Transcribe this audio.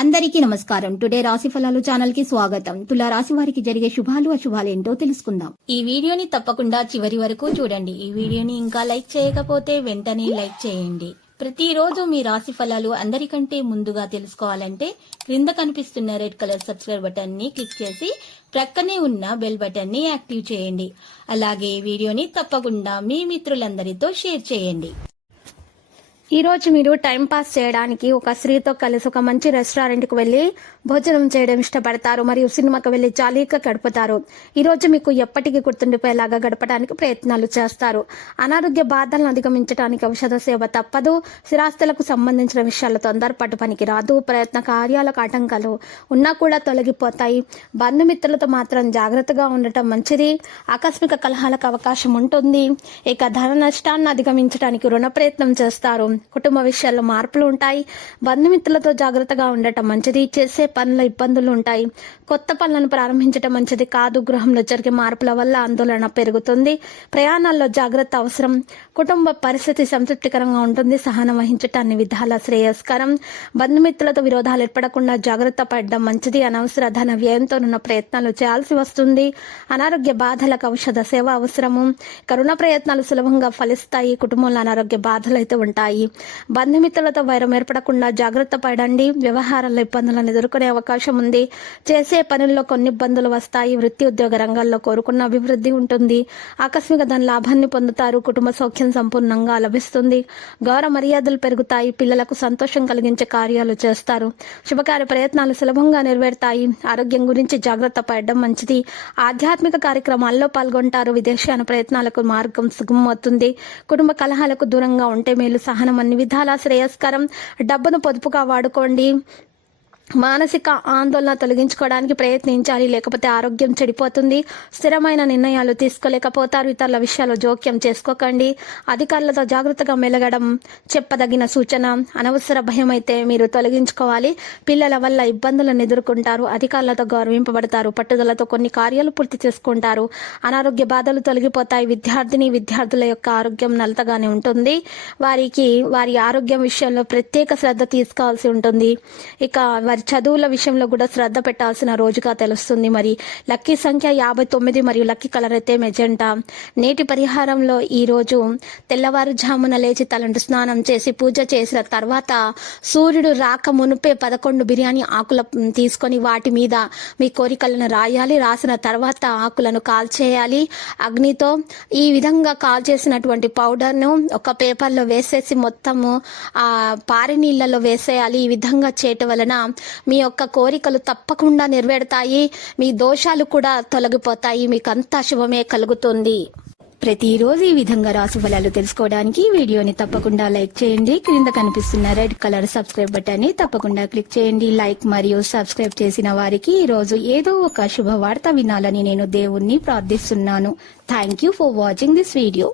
అందరికీ నమస్కారం. టుడే రాశి ఫలాలు ఛానల్ కి స్వాగతం. తులా రాశి వారికి జరిగే శుభాలు అశుభాలు ఏంటో తెలుసుకుందాం. ఈ వీడియోని తప్పకుండా చివరి వరకు చూడండి. ఈ వీడియోని ఇంకా లైక్ చేయకపోతే వెంటనే లైక్ చేయండి. ప్రతిరోజు మీ రాశి ఫలాలు అందరికంటే ముందుగా తెలుసుకోవాలంటే క్రింద కనిపిస్తున్న రెడ్ కలర్ సబ్స్క్రైబ్ బటన్ ని క్లిక్ చేసి ప్రక్కనే ఉన్న బెల్ బటన్ ని యాక్టివ్ చేయండి. అలాగే ఈ వీడియోని తప్పకుండా మీ మిత్రులందరితో షేర్ చేయండి. ఈ రోజు మీరు టైం పాస్ చేయడానికి ఒక స్త్రీతో కలిసి ఒక మంచి రెస్టారెంట్ కు వెళ్లి భోజనం చేయడం ఇష్టపడతారు మరియు సినిమాకు వెళ్లి జాలీగా గడుపుతారు. ఈ రోజు మీకు ఎప్పటికీ గుర్తుండిపోయేలాగా గడపడానికి ప్రయత్నాలు చేస్తారు. అనారోగ్య బాధలను అధిగమించడానికి ఔషధ సేవ తప్పదు. స్థిరాస్తులకు సంబంధించిన విషయాల్లో తొందరపాటు పనికి రాదు. ప్రయత్న కార్యాలకు ఆటంకాలు ఉన్నా కూడా తొలగిపోతాయి. బంధుమిత్రులతో మాత్రం జాగ్రత్తగా ఉండటం మంచిది. ఆకస్మిక కలహాలకు అవకాశం ఉంటుంది. ఇక ధన నష్టాన్ని అధిగమించడానికి రుణ ప్రయత్నం చేస్తారు. కుటుంబ విషయాల్లో మార్పులు ఉంటాయి. బంధుమిత్రులతో జాగ్రత్తగా ఉండటం మంచిది. చేసే పనుల ఇబ్బందులు ఉంటాయి. కొత్త పనులను ప్రారంభించడం మంచిది కాదు. గృహంలో జరిగే మార్పుల వల్ల ఆందోళన పెరుగుతుంది. ప్రయాణాల్లో జాగ్రత్త అవసరం. కుటుంబ పరిస్థితి సంతృప్తికరంగా ఉంటుంది. సహనం వహించటం అన్ని విధాల శ్రేయస్కరం. బంధుమిత్రులతో విరోధాలు ఏర్పడకుండా జాగ్రత్త పడడం మంచిది. అనవసర ధన వ్యయంతోనున్న ప్రయత్నాలు చేయాల్సి వస్తుంది. అనారోగ్య బాధలకు ఔషధ సేవ అవసరము. కరుణ ప్రయత్నాలు సులభంగా ఫలిస్తాయి. కుటుంబంలో అనారోగ్య బాధలు అయితే ఉంటాయి. బంధుమిత్రులతో వైరం ఏర్పడకుండా జాగ్రత్త పడండి. వ్యవహారాల్లో ఇబ్బందులను ఎదుర్కొనే అవకాశం ఉంది. చేసే పనుల్లో కొన్ని ఇబ్బందులు వస్తాయి. వృత్తి ఉద్యోగ రంగాల్లో కోరుకున్న అభివృద్ధి ఉంటుంది. ఆకస్మిక ధన లాభాన్ని పొందుతారు. కుటుంబ సౌఖ్యం సంపూర్ణంగా లభిస్తుంది. గౌరవ మర్యాదలు పెరుగుతాయి. పిల్లలకు సంతోషం కలిగించే కార్యాలు చేస్తారు. శుభకార్య ప్రయత్నాలు సులభంగా నెరవేరుతాయి. ఆరోగ్యం గురించి జాగ్రత్త పడడం మంచిది. ఆధ్యాత్మిక కార్యక్రమాల్లో పాల్గొంటారు. విదేశీయాన ప్రయత్నాలకు మార్గం సుగమవుతుంది. కుటుంబ కలహాలకు దూరంగా ఉంటే మేలు. సహనం అన్ని విధాలా శ్రేయస్కరం. డబ్బును పొదుపుగా వాడుకోండి. మానసిక ఆందోళన తొలగించుకోవడానికి ప్రయత్నించాలి. లేకపోతే ఆరోగ్యం చెడిపోతుంది. స్థిరమైన నిర్ణయాలు తీసుకోలేకపోతారు. ఇతరుల విషయాల్లో జోక్యం చేసుకోకండి. అధికారులతో జాగ్రత్తగా మెలగడం చెప్పదగిన సూచన. అనవసర భయం అయితే మీరు తొలగించుకోవాలి. పిల్లల వల్ల ఇబ్బందులను ఎదుర్కొంటారు. అధికారులతో గౌరవింపబడతారు. పట్టుదలతో కొన్ని కార్యాలు పూర్తి చేసుకుంటారు. అనారోగ్య బాధలు తొలగిపోతాయి. విద్యార్థుల యొక్క ఆరోగ్యం నలతగానే ఉంటుంది. వారి ఆరోగ్యం విషయంలో ప్రత్యేక శ్రద్ధ తీసుకోవాల్సి ఉంటుంది. ఇక చదువుల విషయంలో కూడా శ్రద్ధ పెట్టాల్సిన రోజుగా తెలుస్తుంది. మరి లక్కీ సంఖ్య 59 మరియు లక్కీ కలర్ అయితే మెజెంటా. నేటి పరిహారంలో ఈ రోజు తెల్లవారుజామున లేచి తలంటు స్నానం చేసి పూజ చేసిన తర్వాత సూర్యుడు రాక మునుపే 11 బిర్యానీ ఆకుల తీసుకొని వాటి మీద మీ కోరికలను రాయాలి. రాసిన తర్వాత ఆకులను కాల్చేయాలి అగ్నితో. ఈ విధంగా కాల్చేసినటువంటి పౌడర్ను ఒక పేపర్లో వేసేసి మొత్తము పారి నీళ్లలో వేసేయాలి. ఈ విధంగా చేయటం వలన మీ యొక్క కోరికలు తప్పకుండా నెరవేరుతాయి. మీ దోషాలు కూడా తొలగిపోతాయి. మీకు అంతా శుభమే కలుగుతుంది. ప్రతిరోజు ఈ విధంగా రాశి ఫలాలు తెలుసుకోవడానికి వీడియోని తప్పకుండా లైక్ చేయండి. క్రింద కనిపిస్తున్న రెడ్ కలర్ సబ్స్క్రైబ్ బటన్ ని తప్పకుండా క్లిక్ చేయండి. లైక్ మరియు సబ్స్క్రైబ్ చేసిన వారికి ఈ రోజు ఏదో ఒక శుభవార్త వినాలని నేను దేవుణ్ణి ప్రార్థిస్తున్నాను. Thank you for watching this video.